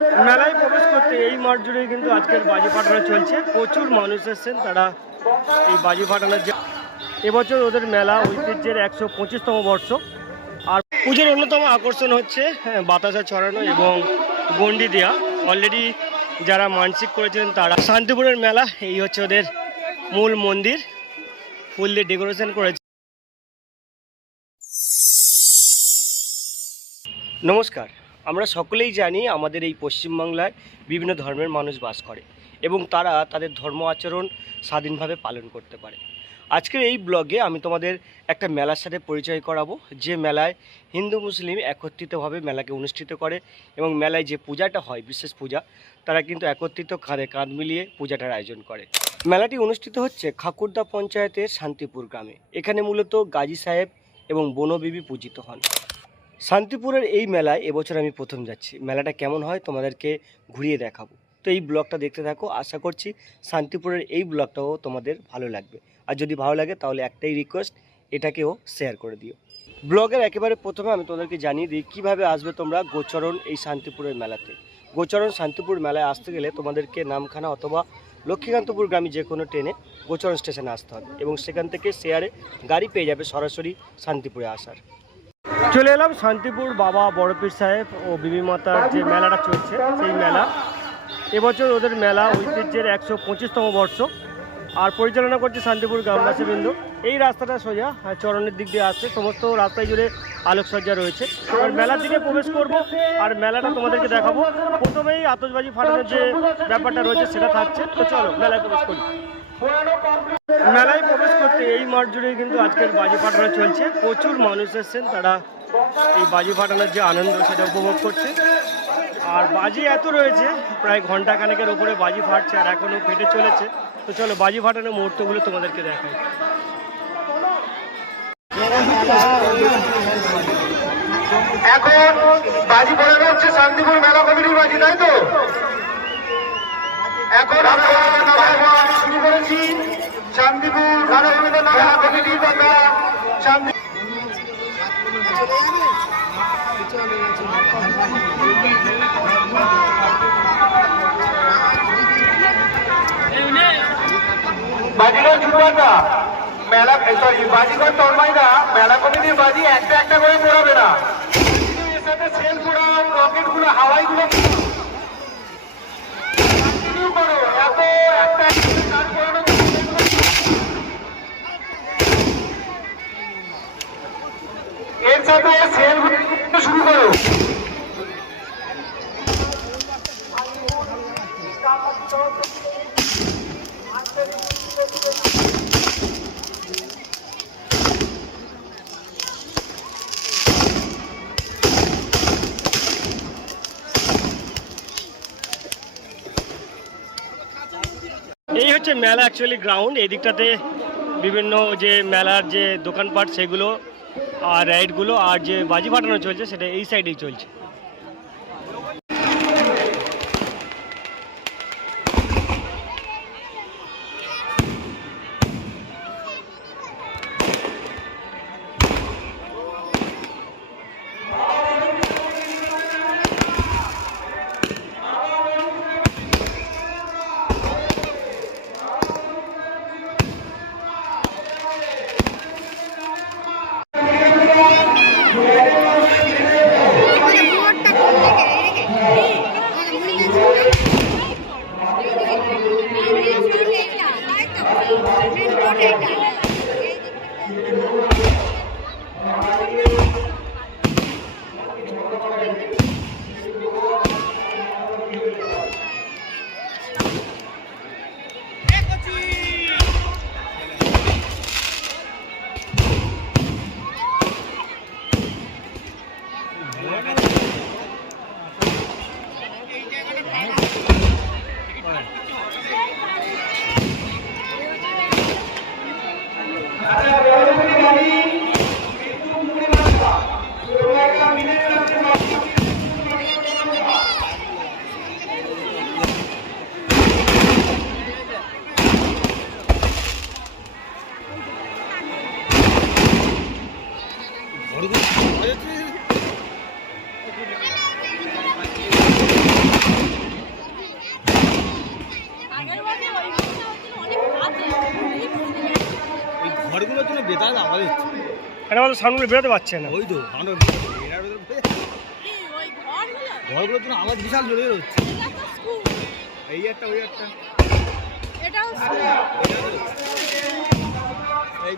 মেলায় প্রবেশ করতে এই মাঠ জুড়ে কিন্তু আজকের বাজি ফাটানো চলছে। প্রচুর মানুষ এসেছেন তারা এই বাজি ফাটানোর যে এবছর ওদের মেলা ঐতিহ্যের একশো পঁচিশতম বর্ষ। আর পুজোর অন্যতম আকর্ষণ হচ্ছে হ্যাঁ, বাতাসা ছড়ানো এবং গন্ডি দেওয়া অলরেডি যারা মানসিক করেছিলেন তারা শান্তিপুরের মেলা এই হচ্ছে ওদের মূল মন্দির। ফুল দিয়ে ডেকোরেশন করেছে। নমস্কার। আমরা সকলেই জানি আমাদের এই পশ্চিমবাংলায় বিভিন্ন ধর্মের মানুষ বাস করে এবং তারা তাদের ধর্ম আচরণ স্বাধীনভাবে পালন করতে পারে। আজকের এই ব্লগে আমি তোমাদের একটা মেলার সাথে পরিচয় করাবো। যে মেলায় হিন্দু, মুসলিম একত্রিতভাবে মেলাকে অনুষ্ঠিত করে এবং মেলায় যে পূজাটা হয়, বিশেষ পূজা, তারা কিন্তু একত্রিত কাঁধে কাঁধ মিলিয়ে পূজাটার আয়োজন করে। মেলাটি অনুষ্ঠিত হচ্ছে খাকুরদা পঞ্চায়েতের শান্তিপুর গ্রামে। এখানে মূলত গাজী সাহেব এবং বনবিবি পূজিত হন। শান্তিপুরের এই মেলায় এবছর আমি প্রথম যাচ্ছি। মেলাটা কেমন হয় তোমাদেরকে ঘুরিয়ে দেখাবো। তো এই ব্লগটা দেখতে থাকো, আশা করছি শান্তিপুরের এই ব্লগটাও তোমাদের ভালো লাগবে। আর যদি ভালো লাগে তাহলে একটাই রিকোয়েস্ট এটাকেও শেয়ার করে দিও। ব্লগের একেবারে প্রথমে আমি তোমাদেরকে জানিয়ে দিই, কীভাবে আসবে তোমরা গোচরণ এই শান্তিপুরের মেলাতে। গোচরণ শান্তিপুর মেলায় আসতে গেলে তোমাদেরকে নামখানা অথবা লক্ষ্মীকান্তপুর গ্রামে যে কোনো ট্রেনে গোচরণ স্টেশনে আসতে হবে এবং সেখান থেকে শেয়ারে গাড়ি পেয়ে যাবে সরাসরি শান্তিপুরে আসার। চলে এলাম শান্তিপুর বাবা বড়পীর সাহেব ও বিবি মাতার যে মেলাটা চলছে সেই মেলা। এবছর ওদের মেলা ঐতিহ্যের একশো পঁচিশতম বর্ষ। আর পরিচালনা করছে শান্তিপুর গ্রামবাসীবৃন্দ। এই রাস্তাটা সোজা চরণের দিক দিয়ে আসছে। সমস্ত রাস্তায় জুড়ে আলোকসজ্জা রয়েছে। আর মেলার দিকে প্রবেশ করব আর মেলাটা তোমাদেরকে দেখাবো। প্রথমেই আতশবাজি ফাটানোর যে ব্যাপারটা রয়েছে সেটা থাকছে। তো চলো মেলায় প্রবেশ করি। মেলায় প্রবেশ করতে এই মাঠ জুড়ে কিন্তু আজকের বাজি ফাটানো চলছে। প্রচুর মানুষ এসেছেন, তারা এই বাজি ফাটানোর যে আনন্দ সেটা উপভোগ করছে। আর বাজি এত রয়েছে, প্রায় ঘণ্টা খানেকের ওপরে বাজি ফাটছে আর এখনও ফেটে চলেছে। তো চলো, বাজি ফাটানোর মুহূর্তগুলো তোমাদেরকে দেখাই। এখন বাজি পড়ানো হচ্ছে শান্তিপুর মেলা কমিটির বাজি, তাই তো? এখন শুরু করেছি শান্তিপুর মেলা কমিটির মেলা কমিটির কথা শান্তি বাজিগর ছুটবাটা মেলা সরি বাজিগর মেলা কমিটির বাজি একটা একটা করে পড়াবে না। এর সাথে সেল পোড়াও রকেটগুলো হাওয়াই এত কাজ করানো এর সাথে সেল শুরু করো এই হচ্ছে মেলা অ্যাকচুয়ালি গ্রাউন্ড এই দিকটাতে বিভিন্ন যে মেলার যে দোকানপাট, সেগুলো, আর রাইডগুলো আর যে বাজি ফাটানো চলছে, সেটা এই সাইডেই চলছে। ঘরগুলোর জন্য বেতাল আওয়াজ হচ্ছে এটা আমাদের বেরোতে পারছে না। ওই তো সাউন্ড ঘরগুলোর জন্য আওয়াজ বিশাল জোরে হচ্ছে এই একটা ওই একটা। এটাও স্কুল এই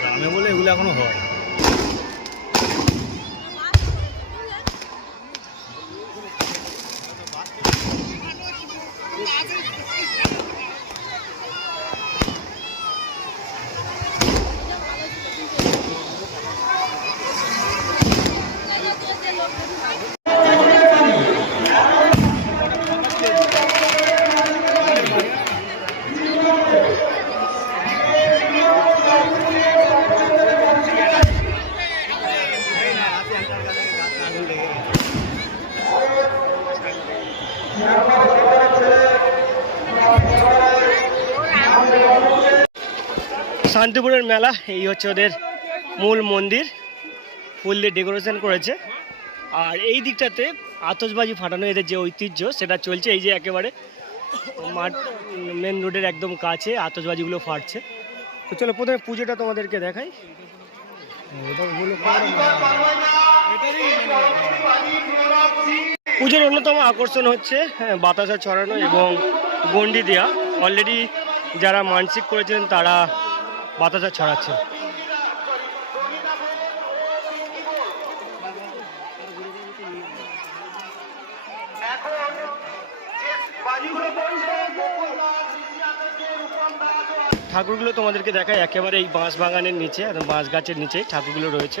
গ্রামে বলে এগুলো এখনও হয়। শান্তিপুরের মেলা, এই হচ্ছে ওদের মূল মন্দির, ফুল দিয়ে ডেকোরেশন করেছে। আর এই দিকটাতে আতসবাজি ফাটানো, এদের যে ঐতিহ্য, সেটা চলছে, এই যে একেবারে মাঠ মেন রোডের একদম কাছে আতশবাজিগুলো ফাটছে। তো চলো, প্রথমে পুজোটা তোমাদেরকে দেখাই। পুজোর অন্যতম আকর্ষণ হচ্ছে হ্যাঁ বাতাসা ছড়ানো এবং গন্ডি দেওয়া। অলরেডি যারা মানসিক করেছেন তারা বাতাসা ছড়াচ্ছে। ঠাকুরগুলো তোমাদেরকে দেখায়, একেবারে এই বাঁশ বাগানের নিচে বাঁশ গাছের নিচে ঠাকুরগুলো রয়েছে।